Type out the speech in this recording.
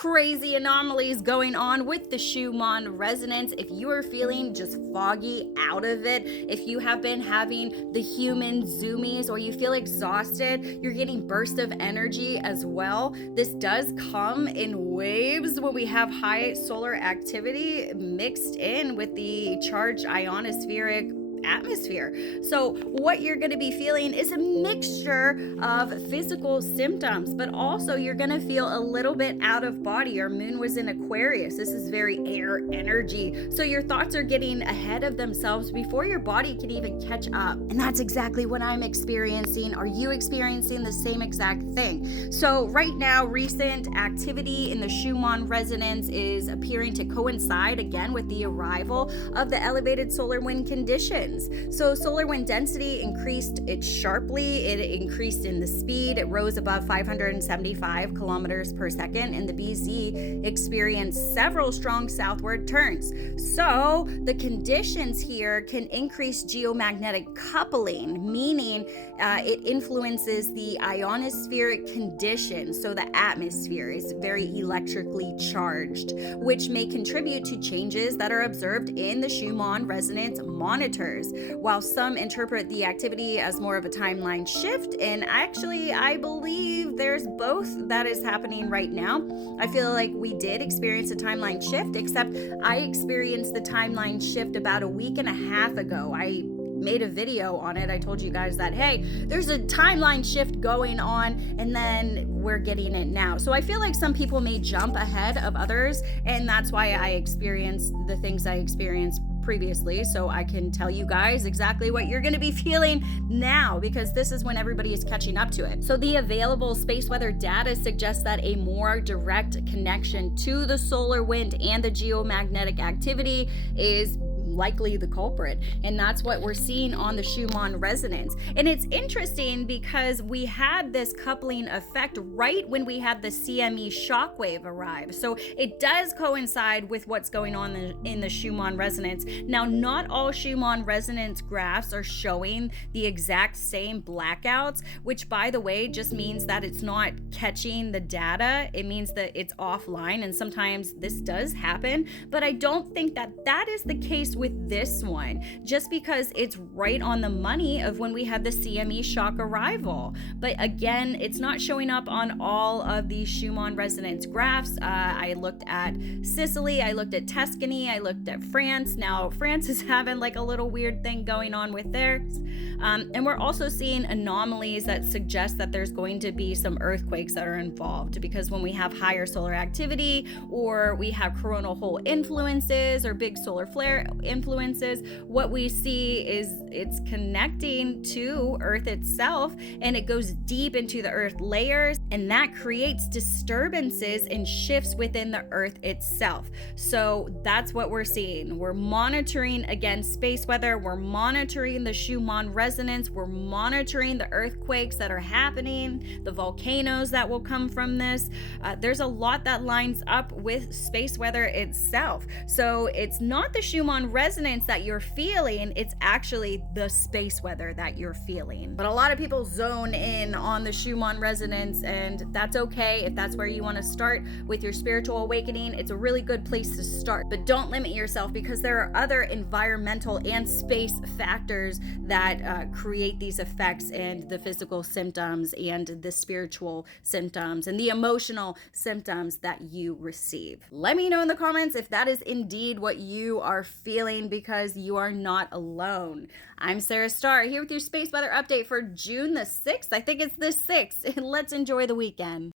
Crazy anomalies going on with the Schumann resonance. If you are feeling just foggy out of it, if you have been having the human zoomies or you feel exhausted, you're getting bursts of energy as well. This does come in waves when we have high solar activity mixed in with the charged ionospheric atmosphere. So what you're going to be feeling is a mixture of physical symptoms, but also you're going to feel a little bit out of body. Your moon was in Aquarius. This is very air energy. So your thoughts are getting ahead of themselves before your body can even catch up. And that's exactly what I'm experiencing. Are you experiencing the same exact thing? So right now, recent activity in the Schumann resonance is appearing to coincide again with the arrival of the elevated solar wind conditions. So solar wind density increased it sharply. It increased in the speed. It rose above 575 kilometers per second, and the BZ experienced several strong southward turns. So the conditions here can increase geomagnetic coupling, meaning it influences the ionospheric conditions. So the atmosphere is very electrically charged, which may contribute to changes that are observed in the Schumann resonance monitors. While some interpret the activity as more of a timeline shift, and actually I believe there's both that is happening right now. I feel like we did experience a timeline shift, except I experienced the timeline shift about a week and a half ago. I made a video on it. I told you guys that, hey, there's a timeline shift going on, and then we're getting it now. So I feel like some people may jump ahead of others, and that's why I experienced the things I experienced previously, so I can tell you guys exactly what you're going to be feeling now, because this is when everybody is catching up to it. So the available space weather data suggests that a more direct connection to the solar wind and the geomagnetic activity is likely the culprit, and that's what we're seeing on the Schumann resonance. And it's interesting because we had this coupling effect right when we had the CME shockwave arrive, so it does coincide with what's going on in the Schumann resonance. Now, not all Schumann resonance graphs are showing the exact same blackouts, which, by the way, just means that it's not catching the data. It means that it's offline, and sometimes this does happen, but I don't think that that is the case with this one, just because it's right on the money of when we had the CME shock arrival. But again, it's not showing up on all of these Schumann resonance graphs. I looked at Sicily, I looked at Tuscany, I looked at France. Now France is having like a little weird thing going on with theirs. And we're also seeing anomalies that suggest that there's going to be some earthquakes that are involved, because when we have higher solar activity, or we have coronal hole influences or big solar flare influences, what we see is it's connecting to Earth itself, and it goes deep into the Earth layers, and that creates disturbances and shifts within the Earth itself. So that's what we're seeing. We're monitoring, again, space weather. We're monitoring the Schumann resonance. We're monitoring the earthquakes that are happening, the volcanoes that will come from this. There's a lot that lines up with space weather itself. So it's not the Schumann resonance that you're feeling, it's actually the space weather that you're feeling. But a lot of people zone in on the Schumann resonance, and that's okay. If that's where you want to start with your spiritual awakening, it's a really good place to start. But don't limit yourself, because there are other environmental and space factors that create these effects, and the physical symptoms and the spiritual symptoms and the emotional symptoms that you receive. Let me know in the comments if that is indeed what you are feeling, because you are not alone. I'm Sarah Starr, here with your space weather update for June the 6th. I think it's the 6th. Let's enjoy the weekend.